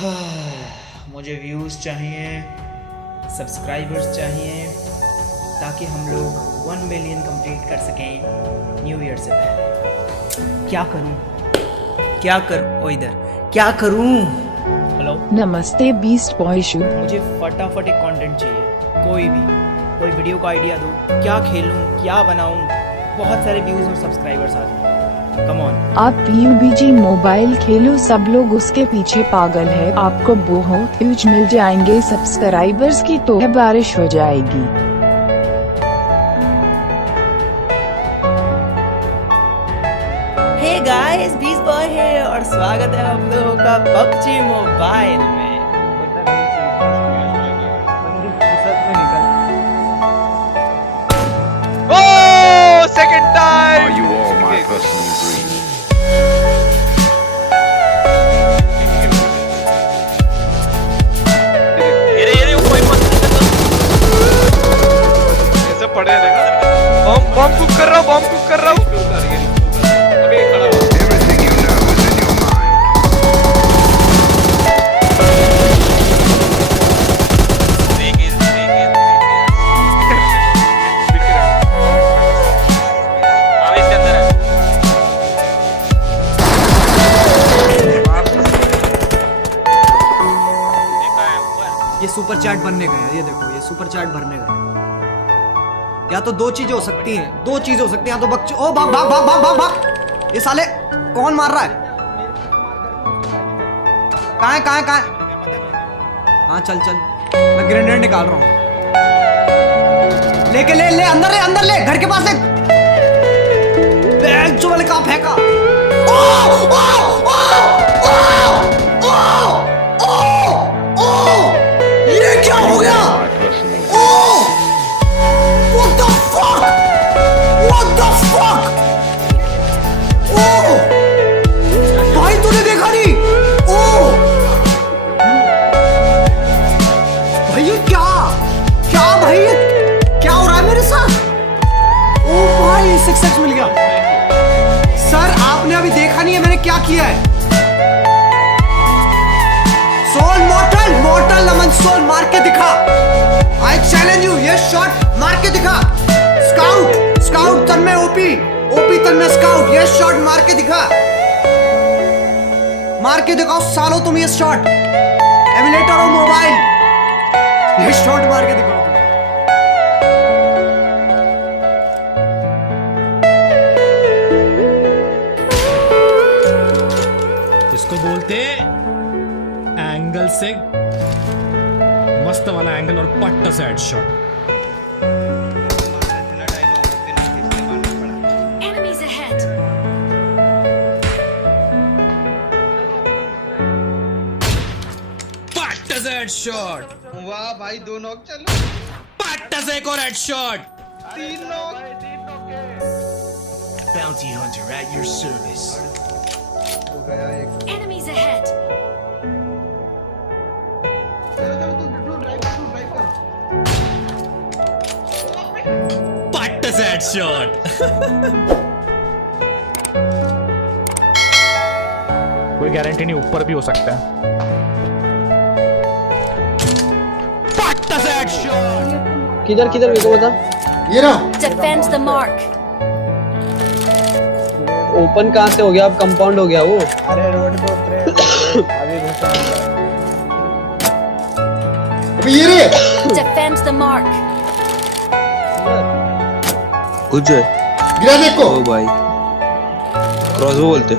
मुझे व्यूज़ चाहिए, सब्सक्राइबर्स चाहिए, ताकि हम लोग 1 मिलियन कंप्लीट कर सकें न्यू ईयर से पहले। क्या करूं? ओ इधर क्या करूं? हेलो, नमस्ते बीस्ट बॉय शू। मुझे फटाफट एक कंटेंट चाहिए, कोई वीडियो का आइडिया दो। क्या खेलूं, क्या बनाऊं? बहुत सारे व्यूज़ और सब्सक्राइबर्स आ जाएं। Come on. आप PUBG मोबाइल खेलो, सब लोग उसके पीछे पागल है। आपको बहुत व्यूज मिल जाएंगे, सब्सक्राइबर्स की तो बारिश हो जाएगी। हे गाइस, बीस्ट बॉय है और स्वागत है आप लोगों का PUBG मोबाइल में। Oh, second time. Are you all my personal dreams? ये कोई मत ऐसे पड़े रहेगा। बम कुक कर रहा हूँ। अभी खड़ा हो। Everything you know is in your mind. अभी इसके अंदर है। देखा है ऊपर। ये सुपर चैट बनने गए हैं। ये देखो, ये सुपर चैट भरने गए हैं। या तो दो चीजें हो सकती हैं, या तो बच्चे। ओ भाग भाग भाग भाग भाग भाग। ये साले कौन मार रहा है? कहाँ है? हाँ चल मैं ग्रेनेड निकाल रहा हूँ। लेके ले अंदर ले घर के पास एक बैग जो वाले कहाँ फेंका। ये क्या हो गया? My personal dreams. What the fuck? भाई तूने देखा नहीं? भाई ये क्या भाई, ये क्या हो रहा है मेरे साथ? भाई 6x मिल गया। सर आपने अभी देखा नहीं है मैंने क्या किया है। सोल मॉर्टल नमन, सोल मार के दिखा। आई चैलेंज यू, ये शॉट मार के दिखा। स्काउट तन में ओपी तन में स्काउट, ये शॉट मार के दिखाओ सालो तुम। ये शॉट एमुलेटर और मोबाइल, ये शॉट मार के दिखाओ तुम। इसको बोलते एंगल से, मस्त वाला एंगल और पट्टा से हेडशॉट। Enemies ahead. पट्टा से हेडशॉट। वाह भाई, 2 नॉक चलो। पट्टा से एक और headshot. 3 knock. Bounty hunter at your service. Enemies ahead. पट्टा से हेडशॉट। कोई गारंटी नहीं, ऊपर भी हो सकता है। पट्टा से हेडशॉट। किधर मेरे को बता। ये ना Defend the mark. ओपन कहाँ से हो गया? अब कंपाउंड हो गया वो। अरे रोड पे उतरे अभी अभी ये रे Defend the mark. कुछ है गिरा देखो। ओ भाई, क्रॉसबो बोलते।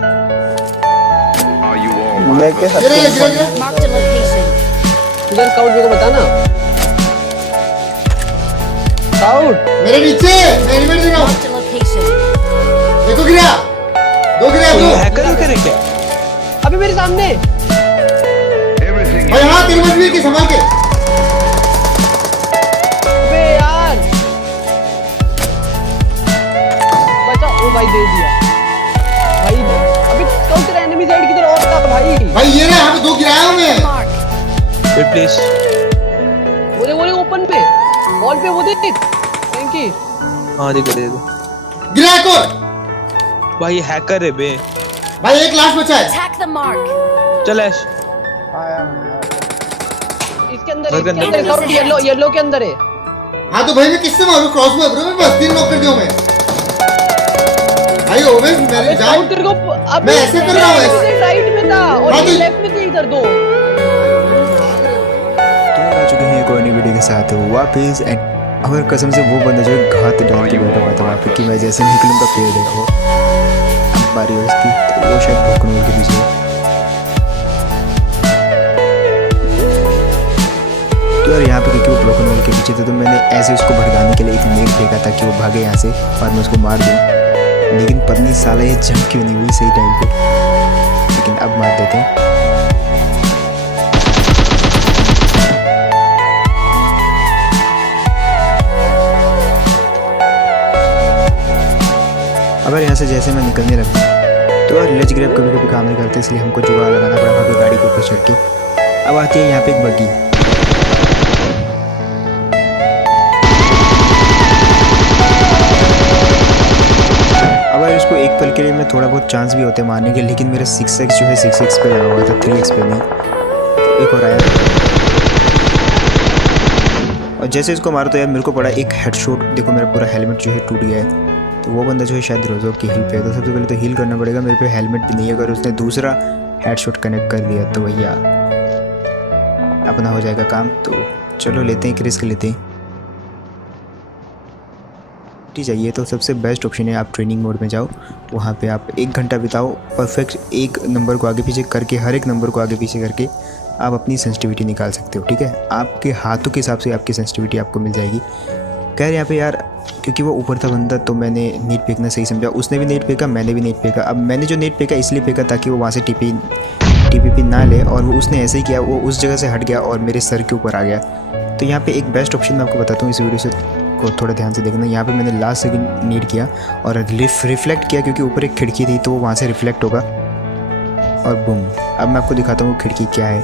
Are you all my personal गिरा Mark the location. किधर स्काउट मेरे को बता ना। स्काउट मेरे नीचे, मैं एलिमेंट दिखा। Mark the location. देखो गिरा, 2 गिरा। हैकर करे क्या? अबे मेरे सामने। Everything भाई हाँ तेरी मर्जी है कि संभाल के। अबे यार बचा। ओ भाई दे दिया भाई। अबे स्काउट तेरा एनिमी साइड की तरफ और था भाई। भाई ये रे, यहाँ पे 2 गिराया हूँ मैं। Mark. Wait please. बोले ओपन पे वॉल पे वो देख। Thank you. हाँ देखो गिरा एक और। भाई हैकर है बे। भाई एक लाश बचा है। Attack the mark. चल ऐश इसके अंदर इसके अंदर। स्काउट येलो येलो के अंदर है। हाँ तो भाई मैं किससे मारूं? क्रॉस में ब्रो, मैं बस 3 नॉक कर दिया मैं भाई। ओवेंस मेरी जान, स्काउट तेरे को मैं ऐसे कर रहा हूँ ऐसे। राइट में था और हाँ ये तो- लेफ्ट में थे इधर दो। तो आ चुके हैं एक और नई वीडियो के साथ वापस। एंड अगर कसम से वो बंदा जो है घात डाल के बैठा हुआ था वहाँ पे कि मैं जैसे निकलूँगा पेड़ देगा वो। अब बारी है उसकी, तो वो शायद ब्रोकन वॉल के पीछे है। तो यार यहाँ पे क्योंकि वो ब्रोकन वॉल के पीछे थे तो मैंने ऐसे उसको भड़काने के लिए एक नेट फेंका था कि वो भागे यहाँ से और मैं उसको मार दूँ। लेकिन पता नहीं साला ये जंप क्यों नहीं हुई सही टाइम पे। लेकिन अब मार देते हैं। अगर यहाँ से जैसे मैं निकलने लगता तो यार लेज ग्रैब कभी कभी काम नहीं करते, इसलिए हमको जुगाड़ लगाना पड़ा वहाँ पे गाड़ी के ऊपर चढ़ के। अब आती है यहाँ पे एक बग्गी। अगर इसको एक पल के लिए मैं थोड़ा बहुत चांस भी होते मारने के, लेकिन मेरा 6x जो है 6x पे लगा हुआ था, 3x पे नहीं। तो एक और आया और जैसे इसको मारो तो यार मेरे को पड़ा एक हेडशॉट। देखो मेरा पूरा हेलमेट जो है टूट गया है। तो वो बंदा जो है शायद रोज़ो की हील पे है, तो सबसे पहले तो हील करना पड़ेगा। मेरे पे हेलमेट भी नहीं है, अगर उसने दूसरा हेडशॉट कनेक्ट कर दिया तो भैया अपना हो जाएगा काम। तो चलो लेते हैं, एक रिस्क लेते हैं। ठीक चाहिए तो सबसे बेस्ट ऑप्शन है आप ट्रेनिंग मोड में जाओ, वहाँ पे आप 1 घंटा बिताओ। परफेक्ट एक नंबर को आगे पीछे करके, हर एक नंबर को आगे पीछे करके आप अपनी सेंसिटिविटी निकाल सकते हो। ठीक है, आपके हाथों के हिसाब से आपकी सेंसिटिविटी आपको मिल जाएगी। खैर यहाँ पे यार क्योंकि वो ऊपर था बंदा तो मैंने नेट फेंकना सही समझा। उसने भी नेट फेंका, मैंने भी नेट फेंका। अब मैंने जो नेट फेंका इसलिए फेंका ताकि वो वहाँ से टीपीपी ना ले, और वो उसने ऐसे ही किया, वो उस जगह से हट गया और मेरे सर के ऊपर आ गया। तो यहाँ पे एक बेस्ट ऑप्शन मैं आपको बताता हूँ, इस वीडियो से को थोड़ा ध्यान से देखना। यहाँ पे मैंने लास्ट सेकंड नेट किया और रिफ्लेक्ट किया, क्योंकि ऊपर एक खिड़की थी तो वो वहाँ से रिफ्लेक्ट होगा और बूम। अब मैं आपको दिखाता हूँ वो खिड़की क्या है।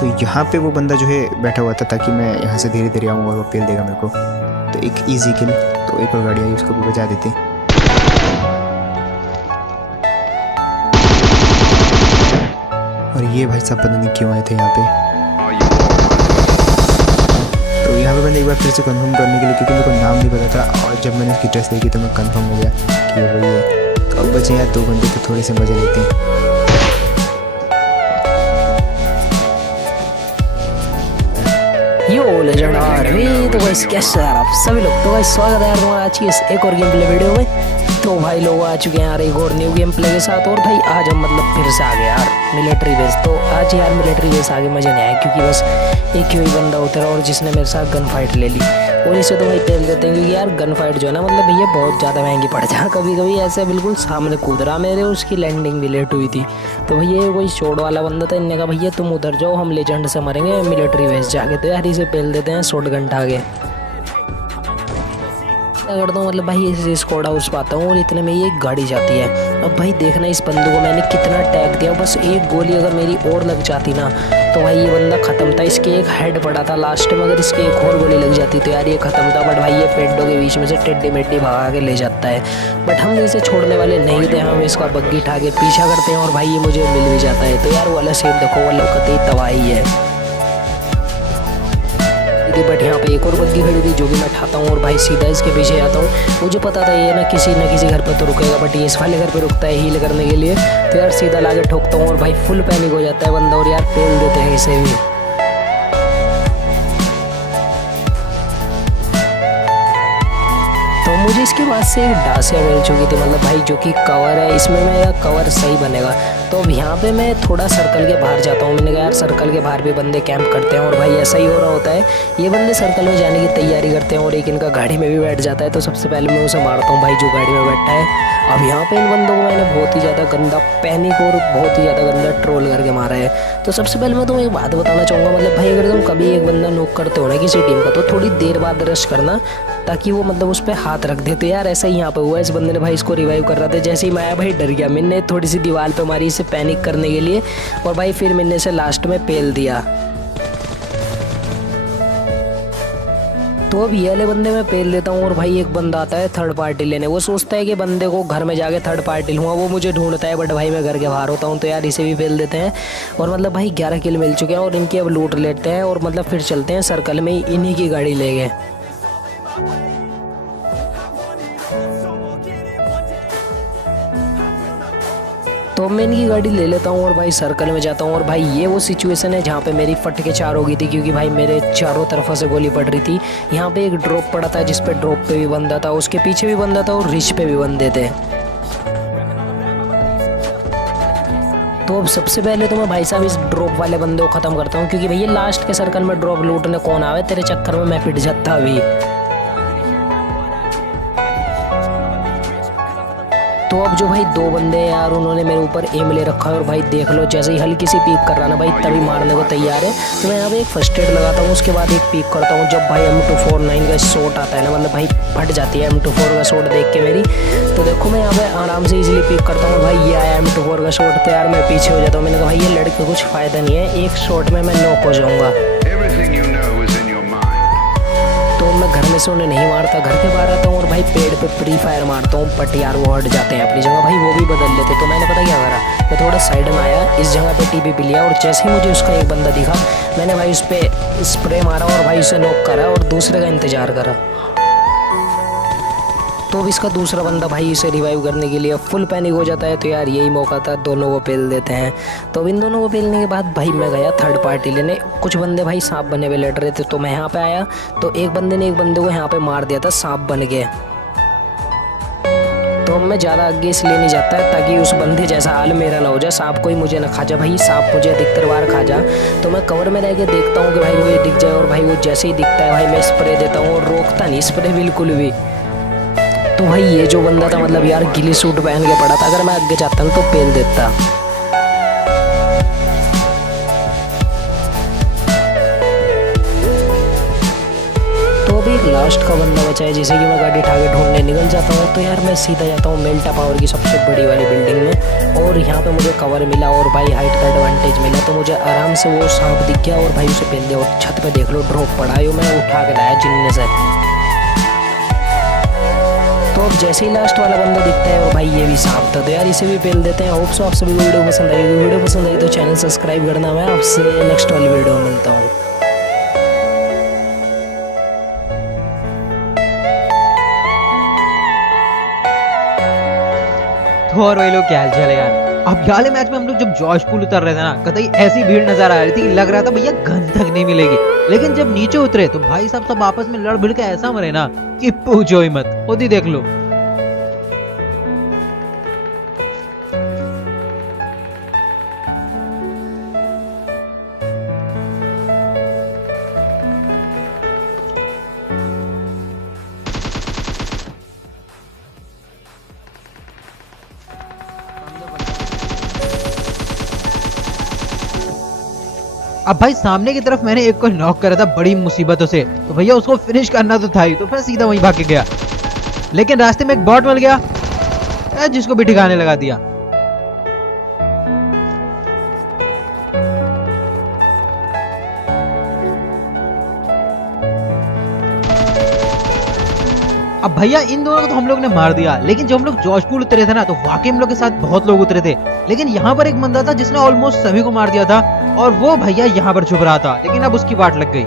तो यहाँ पे वो बंदा जो है बैठा हुआ था ताकि मैं यहाँ से धीरे धीरे आऊँ और वो पेल देगा मेरे को। तो एक ईजी किल। तो एक और गाड़ी आई, उसको भी बचा देते। और ये भाई साहब पता नहीं क्यों आए थे यहाँ पे। तो यहाँ पे मैंने एक बार फिर से कंफर्म करने के लिए, क्योंकि मेरे को नाम नहीं पता था, और जब मैंने उसकी ड्रेस देखी तो मैं कंफर्म हो गया कि ये वही है। तो अब बचे यार 2 घंटे, तो थोड़े से मजे लेते हैं। यो लेजेंड आर्मी। तो गाइस कैसे यार आप सभी लोग, तो गाइस स्वागत है यार तुम्हारा आज की इस एक और गेम प्ले वीडियो में। तो भाई लोग आ चुके हैं यार एक और न्यू गेम प्ले के साथ। और भाई आज हम मतलब फिर से आ गए यार मिलिट्री बेस। तो आज यार मिलिट्री बेस आगे मजे नहीं आया, क्योंकि बस एक ही बंदा उतरा और जिसने मेरे साथ गन फाइट ले ली। और इसे तो भाई पेल देते हैं, क्योंकि यार गन फाइट जो है ना मतलब भैया बहुत ज़्यादा महंगी पड़ जाए। कभी कभी ऐसे बिल्कुल सामने कूद रहा मेरे, उसकी लैंडिंग भी लेट हुई थी। तो भैया ये कोई शॉट वाला बंदा था, इनने कहा भैया तुम उधर जाओ, हम लेजेंड से मरेंगे मिलिट्री बेस जाके। तो यार इसे पेल देते हैं शॉट गन आगे करता हूँ। मतलब भाई इसे स्क्वाड हाउस पाता हूँ और इतने में ये एक गाड़ी जाती है। अब भाई देखना इस बंदे को मैंने कितना टैग दिया, बस एक गोली अगर मेरी और लग जाती ना तो भाई ये बंदा ख़त्म था। इसके एक हेड पड़ा था लास्ट में, अगर इसकी एक और गोली लग जाती तो यार ये ख़त्म था। बट भाई ये पेड्डों के बीच में से टेड्डी मेड्डी भगा के ले जाता है। बट हम इसे छोड़ने वाले नहीं थे, हम इसका बग्गी उठा के पीछा करते हैं और भाई ये मुझे मिल भी जाता है। तो यार वो वाला सेट देखो, वो लौकते ही तबाही है। बट यहाँ पे एक और बग्गी खड़ी थी जो भी मैं उठाता हूँ और भाई सीधा इसके पीछे आता हूँ। मुझे पता था ये ना किसी घर पे तो रुकेगा, बट ये इस वाले घर पे रुकता है हील करने के लिए। तो यार सीधा लाके ठोकता हूँ और भाई फुल पैनिक हो जाता है बंदा और यार पेल देते हैं इसे भी। तो मुझे इसके बाद से एक डासिया मिल चुकी थी, मतलब भाई जो कि कवर है, इसमें मेरा कवर सही बनेगा। तो अब यहाँ पे मैं थोड़ा सर्कल के बाहर जाता हूँ। मैंने कहा यार सर्कल के बाहर भी बंदे कैंप करते हैं और भाई ऐसा ही हो रहा होता है। ये बंदे सर्कल में जाने की तैयारी करते हैं और एक इनका गाड़ी में भी बैठ जाता है। तो सबसे पहले मैं उसे मारता हूँ भाई जो गाड़ी में बैठा है। अब यहाँ पे इन बंदों को मैंने बहुत ही ज़्यादा गंदा पैनिक और बहुत ही ज़्यादा गंदा ट्रोल करके मारा है। तो सबसे पहले मैं तुम्हें एक बात बताना चाहूँगा, मतलब भाई अगर तुम कभी एक बंदा नॉक करते हो ना किसी टीम का, तो थोड़ी देर बाद रश करना ताकि वो मतलब उस पर हाथ रख दे। तो यार ऐसा ही यहाँ पे हुआ, इस बंदे ने भाई इसको रिवाइव कर रहा था। जैसे ही मैं आया भाई डर गया, मैंने थोड़ी सी दीवार पे मारी इसे पैनिक करने के लिए और भाई फिर मैंने इसे लास्ट में पेल दिया। तो अब ये वाले बंदे मैं पेल देता हूँ और भाई एक बंदा आता है थर्ड पार्टी लेने। वो सोचता है कि बंदे को घर में जाके थर्ड पार्टी लूँगा, वो मुझे ढूंढता है, बट भाई मैं घर के बाहर होता हूँ। तो यार इसे भी पेल देते हैं और मतलब भाई 11 किल मिल चुके हैं और इनकी अब लूट लेते हैं और मतलब फिर चलते हैं सर्कल में, इन्हीं की गाड़ी ले गए। तो मैं इनकी गाड़ी ले लेता हूँ और भाई सर्कल में जाता हूँ। और भाई ये वो सिचुएशन है जहाँ पे मेरी फट के 4 हो गई थी, क्योंकि भाई मेरे चारों तरफों से गोली पड़ रही थी। यहाँ पे एक ड्रॉप पड़ा था जिस पे ड्रॉप पे भी बंदा था, उसके पीछे भी बंदा था और रिच पे भी बंदे थे। तो अब सबसे पहले तो मैं भाई साहब इस ड्रॉप वाले बंदे को ख़त्म करता हूँ, क्योंकि भैया लास्ट के सर्कल में ड्रॉप लूटने कौन आवे, तेरे चक्कर में मैं पिट जाता अभी। तो अब जो भाई 2 बंदे हैं यार, उन्होंने मेरे ऊपर एम ले रखा है और भाई देख लो जैसे ही हल्की सी पीक कर रहा ना भाई तभी मारने को तैयार है। तो मैं यहाँ पे एक फर्स्ट एड लगाता हूँ, उसके बाद एक पीक करता हूँ। जब भाई M249 का शॉट आता है ना, मतलब भाई फट जाती है M24 का शॉट देख के मेरी। तो देखो मैं यहाँ पे आराम से इजीली पीक करता हूँ। भाई ये आया M24 का शॉट, तो यार मैं पीछे हो जाता हूँ। मैंने कहा भाई ये लड़के कुछ फ़ायदा नहीं है, एक शॉट में मैं नॉक हो जाऊँगा। तो मैं घर में से उन्हें नहीं मारता, घर के बाहर आता हूँ और भाई पेड़ पे फ्री फायर मारता हूँ, बट यार वो हट जाते हैं अपनी जगह, भाई वो भी बदल लेते। तो मैंने पता क्या करा, मैं थोड़ा साइड में आया, इस जगह पे TP लिया और जैसे ही मुझे उसका एक बंदा दिखा, मैंने भाई उस पर स्प्रे मारा और भाई उसे नॉक करा और दूसरे का इंतज़ार करा। तो अब इसका दूसरा बंदा भाई इसे रिवाइव करने के लिए फुल पैनिक हो जाता है। तो यार यही मौका था, दोनों को पेल देते हैं। तो इन दोनों को पेलने के बाद भाई मैं गया थर्ड पार्टी लेने। कुछ बंदे भाई सांप बने हुए लड़ रहे थे, तो मैं यहाँ पे आया, तो एक बंदे ने एक बंदे को यहाँ पे मार दिया था सांप बन के। तो अब मैं ज़्यादा आगे इसलिए नहीं जाता ताकि उस बंदे जैसा हाल मेरा ना हो जाए, सांप कोई मुझे ना खा जाए। भाई सांप मुझे अधिकतर बार खा जा, तो मैं कवर में रह के देखता हूँ कि भाई मुझे दिख जाए, और भाई वो जैसे ही दिखता है भाई मैं स्प्रे देता हूँ और रोकता नहीं स्प्रे बिल्कुल भी। तो भाई ये जो बंदा था मतलब यार गिली सूट पहन के पड़ा था, अगर मैं आगे जाता ना तो पेल देता। तो अभी एक लास्ट का बंदा बचा है, जैसे कि मैं गाड़ी उठा के ढूंढने निकल जाता हूँ। तो यार मैं सीधा जाता हूँ मेल्टा पावर की सबसे बड़ी वाली बिल्डिंग में, और यहाँ पे मुझे कवर मिला और भाई हाइट का एडवांटेज मिला, तो मुझे आराम से वो सांप दिख गया और भाई उसे पेल दिया। और छत पे देख लो ड्रॉप पड़ा है, मैं उठा के लाया जिन्ने से। तो अब जैसे ही लास्ट वाला बंदा दिखता है और भाई ये भी सांप था, तो यार इसे भी पेल देते हैं। होप सो आप सभी को वीडियो पसंद आएगी। वीडियो पसंद आई तो चैनल सब्सक्राइब करना। मैं आपसे नेक्स्ट वाली वीडियो में मिलता हूँ। तो और वही लोग क्या हाल चाल है यार। अब वाले मैच में हम लोग जब जॉर्ज पूल उतर रहे थे ना, कतई ऐसी भीड़ नजर आ रही थी कि लग रहा था भैया गन तक नहीं मिलेगी। लेकिन जब नीचे उतरे तो भाई साहब सब आपस में लड़ भिड़ के ऐसा मरे ना कि पूछो ही मत। खुद ही देख लो। अब भाई सामने की तरफ मैंने एक को नॉक करा था बड़ी मुसीबतों से, तो भैया उसको फिनिश करना तो था ही, तो फिर सीधा वहीं भाग के गया। लेकिन रास्ते में एक बॉट मिल गया जिसको भी ठिकाने लगा दिया। अब भैया इन दोनों को तो हम लोग ने मार दिया, लेकिन जब हम लोग जॉर्ज पूल उतरे थे ना तो वाकई हम लोग के साथ बहुत लोग उतरे थे। लेकिन यहाँ पर एक बंदा था जिसने ऑलमोस्ट सभी को मार दिया था, और वो भैया यहाँ पर छुप रहा था, लेकिन अब उसकी वाट लग गई।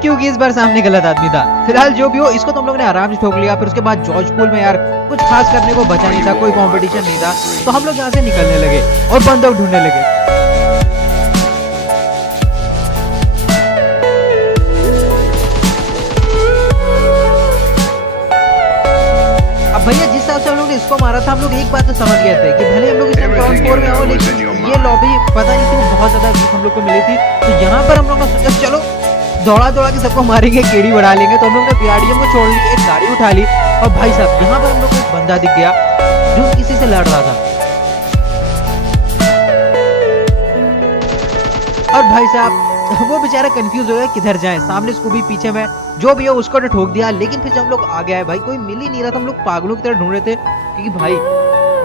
क्योंकि इस बार सामने गलत आदमी था। फिलहाल जो भी हो, इसको तो हम लोग ने आराम से ठोक लिया। फिर उसके बाद जॉर्ज पूल में यार कुछ खास करने को बचा नहीं था, कोई कंपटीशन नहीं था, तो हम लोग यहाँ से निकलने लगे और बंदूक ढूंढने लगे। भैया जिस हिसाब से हम लोग ने इसको मारा था, हम लोग एक बात तो समझ गए थे कि भले हम लोग इस ग्राउंड फ्लोर में आओ, लेकिन ये लॉबी पता नहीं क्यों बहुत ज्यादा वीक हम लोग को मिली थी। तो यहाँ पर हम लोग ने सोचा चलो दौड़ा दौड़ा के सबको मारेंगे, केड़ी बढ़ा लेंगे। तो हम लोग ने पीआरडीएम को छोड़ ली, एक गाड़ी उठा ली, और भाई साहब यहाँ पर हम लोग को एक बंदा दिख गया जो किसी से लड़ रहा था। और भाई साहब वो बेचारा कंफ्यूज हो गया किधर जाए, सामने स्कूबी पीछे में, जो भी हो उसको तो ठोक दिया। लेकिन फिर जब हम लोग आ गए भाई कोई मिल ही नहीं रहा था, हम लोग पागलों की तरह ढूंढ रहे थे, क्योंकि भाई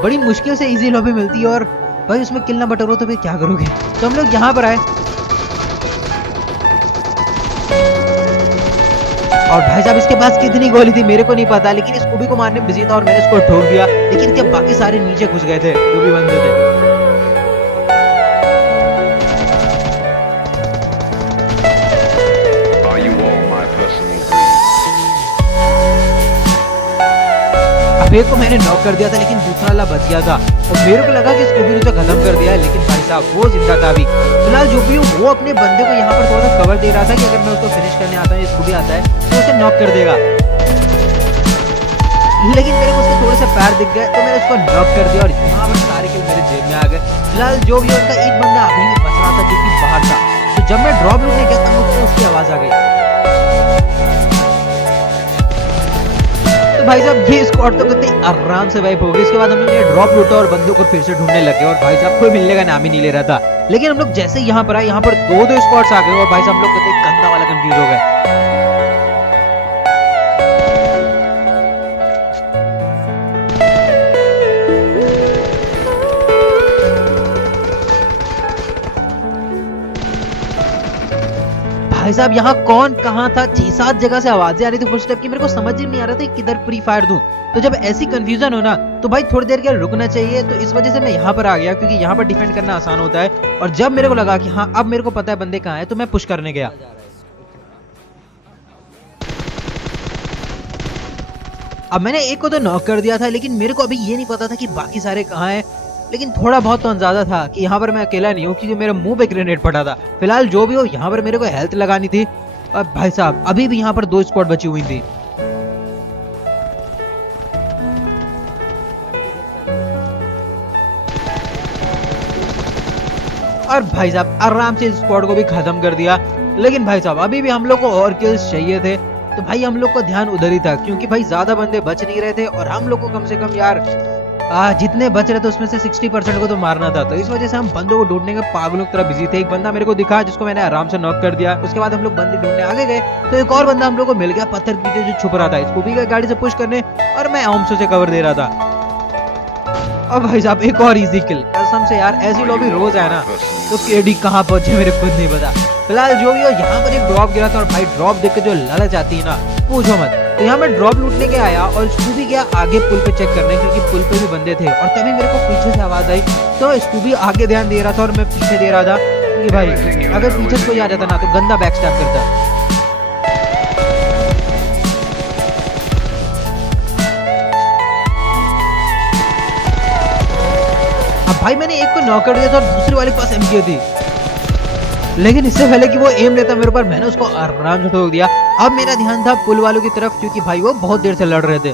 बड़ी मुश्किल से इजी लॉबी मिलती है और भाई उसमें किल ना बटर हो तो फिर क्या करोगे। तो हम लोग यहाँ पर आए और भाई साहब इसके पास कितनी गोली थी मेरे को नहीं पता, लेकिन स्कूबी को मारने में बिजी था और मैंने उसको ठोक दिया, लेकिन क्या बाकी सारे नीचे घुस गए थे जो भी बंदे थे। Are you all my personal dreams? अब एक को मैंने नॉक कर दिया था लेकिन दूसरा वाला बच गया था और मेरे को लगा कि स्कूबी ने उसे खत्म कर दिया है, लेकिन भाई साहब वो जिंदा था अभी। फिलहाल जो भी वो अपने बंदे को यहाँ पर थोड़ा सा कवर दे रहा था कि अगर मैं उसको फिनिश करने आता हूँ, स्कूबी आता है तो उसे नॉक कर देगा, लेकिन मेरे को उसके थोड़े से पैर दिख गए तो मैंने उसको नॉक कर दिया और यहाँ पर सारे किल मेरे जेब में आ गए। फिलहाल जो भी उनका एक बंदा अभी भी बच रहा था जो कि बाहर था, तो जब मैं ड्रॉप लूटने गया तब मुझको उसकी आवाज आ गई। तो भाई साहब ये स्क्वाड तो कितनी आराम से वाइप हो गई। इसके बाद हम लोग ने ड्रॉप लूटा और बंदों को फिर से ढूंढने लगे और भाई साहब कोई मिलने का नाम ही नहीं ले रहा था, लेकिन हम लोग जैसे ही यहाँ पर आए यहाँ पर दो स्क्वाड्स आ गए और भाई साहब हम लोग कितने गंदा वाला कंफ्यूज हो गए। भाई साहब यहाँ कौन कहाँ था, 6-7 जगह से आवाजें आ रही थी फुटस्टेप की, मेरे को समझ ही नहीं आ रहा था किधर प्री फायर दूं। तो जब ऐसी कंफ्यूजन हो ना तो भाई थोड़ी देर के लिए रुकना चाहिए, तो इस वजह से मैं यहाँ पर आ गया क्योंकि यहाँ पर डिफेंड करना आसान होता है। और जब मेरे को लगा कि हाँ अब मेरे को पता है बंदे कहाँ है तो मैं पुश करने गया। अब मैंने एक को तो नॉक कर दिया था, लेकिन मेरे को अभी ये नहीं पता था कि बाकी सारे कहाँ हैं, लेकिन थोड़ा बहुत तो अंदाजा था कि यहाँ पर मैं अकेला नहीं हूँ क्योंकि मेरे मुंह पे ग्रेनेड पड़ा था। फिलहाल जो भी हो यहाँ पर मेरे को हेल्थ लगानी थी। और भाई साहब अभी भी यहाँ पर 2 स्क्वाड बची हुई थी। और भाई साहब आराम से इस स्क्वाड को भी खत्म कर दिया, लेकिन भाई साहब अभी भी हम लोग को और किल्स चाहिए थे। तो भाई हम लोग का ध्यान उधर ही था क्योंकि भाई ज्यादा बंदे बच नहीं रहे थे और हम लोग को कम से कम यार जितने बच रहे थे उसमें से 60% को तो मारना था। तो इस वजह से हम बंदों को ढूंढने के पागलों की तरह बिजी थे। एक बंदा मेरे को दिखा जिसको मैंने आराम से नॉक कर दिया। उसके बाद हम लोग बंदे ढूंढने आगे गए तो एक और बंदा हम लोग को मिल गया पत्थर के पीछे जो छुप रहा था। इसको भी गाड़ी से पुश करने और मैं ओमसो से कवर दे रहा था। और भाई साहब एक और इजी किल, कसम से यार ऐसी लॉबी रोज है ना, तो केडी कहाँ पहुंचे मेरे खुद नहीं पता। फिलहाल जो भी हो यहाँ पर एक ड्रॉप गिरा था और भाई ड्रॉप देख के जो लालच आती है ना पूछो मत। तो यहाँ मैं ड्रॉप लूटने के आया और स्कूबी गया आगे पुल पे चेक करने क्योंकि पुल पे भी बंदे थे और तभी मेरे को पीछे से आवाज आई। तो स्कूबी आगे ध्यान दे रहा था और मैं पीछे दे रहा था क्योंकि भाई अगर पीछे से कोई आ जाता ना तो गंदा बैक स्टैप करता। भाई मैंने एक को नॉक कर दिया था और दूसरे वाले के पास एमके थी, लेकिन इससे पहले कि वो एम लेता मेरे ऊपर मैंने उसको आराम से ठोक दिया। अब मेरा ध्यान था पुल वालों की तरफ क्योंकि भाई वो बहुत देर से लड़ रहे थे।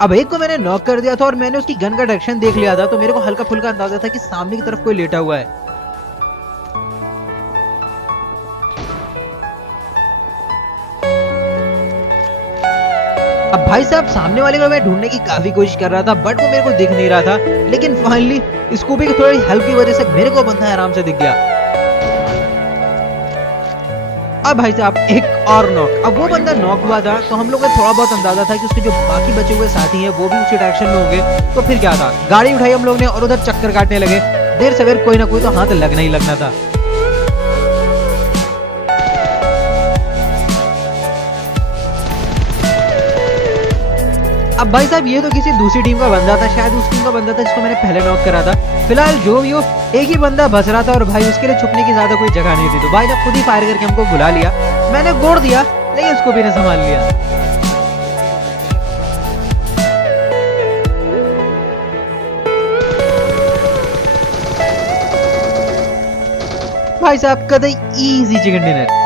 अब एक को मैंने नॉक कर दिया था और मैंने उसकी गन का डायरेक्शन देख लिया था, तो मेरे को हल्का फुल्का अंदाजा था कि सामने की तरफ कोई लेटा हुआ है। अब भाई साहब सामने वाले को मैं ढूंढने की काफी कोशिश कर रहा था बट वो मेरे को दिख नहीं रहा था, लेकिन फाइनली स्कूबी की थोड़ी हेल्प की वजह से मेरे को बंदा आराम से दिख गया। अब भाई साहब एक और नॉक। अब वो बंदा नॉक हुआ था तो हम लोग को थोड़ा बहुत अंदाजा था कि उसके जो बाकी बचे हुए साथी हैं वो भी उसी डायरेक्शन में होंगे। तो फिर क्या था, गाड़ी उठाई हम लोग ने और उधर चक्कर काटने लगे। देर सवेर कोई ना कोई तो हाथ लगना ही लगना था। अब भाई साहब ये तो किसी दूसरी टीम का बंदा था, शायद उस टीम का बंदा था जिसको मैंने पहले नॉक करा था। फिलहाल जो भी हो एक ही बंदा बच रहा था और भाई उसके लिए छुपने की ज्यादा कोई जगह नहीं थी, तो भाई ने खुद ही फायर करके हमको बुला लिया। मैंने गोड़ दिया लेकिन उसको भी ने संभाल लिया। भाई साहब कदे इजी चिकन डिनर।